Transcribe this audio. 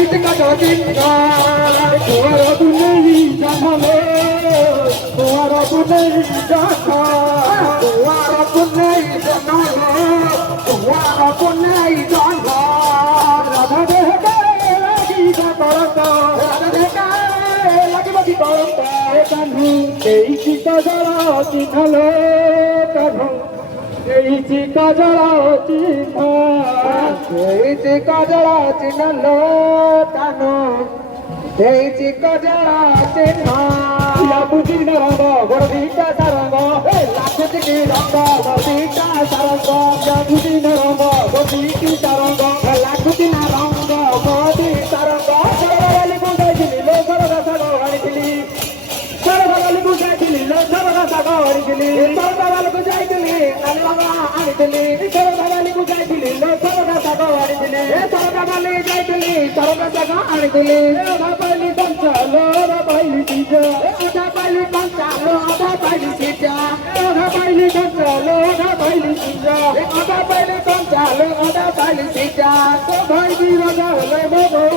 इतका जिंदा तुम्हारा बुनेई जानो तुम्हारा बुनेई जानो तुम्हारा बुनेई जानो तुम्हारा बुनेई जानो राधा देखे लगी करता राधा देखे लगी करता कान्हू এই কাজরা চিনালো কাन्हू এই কাজরা চিনা এই কাজরা চিনালো কাन्हू এই কাজরা চিনা লাগুতি রঙ্গ বড়দিটা সারঙ্গ লাগুতি রঙ্গ বড়দিটা সারঙ্গ লাগুতি রঙ্গ বড়দিটি সারঙ্গ লাগুতি না রঙ্গ বড়দি সারঙ্গ সরবালি বুঝাইছিলি লো সরবা সাগর আনিছিলি সরবালি বুঝাইছিলি লো সরবা সাগর আনিছিলি সরবালি বুঝাইছিলি কালি বাবা আনিছিলি সরবালি বুঝাইছিলি লো সরবা সাগর আনিছিলি সরবালি যাইছিলি সরবা সাগর আনিছিলি বাবালি কঞ্চালো বাবালি পিজা বাবালি কঞ্চালো বাবালি পিজা বাবালি কঞ্চালো বাবালি পিজা বাবালি কঞ্চালো বাবালি পিজা তো ভাই বিরাজ হলে বাবা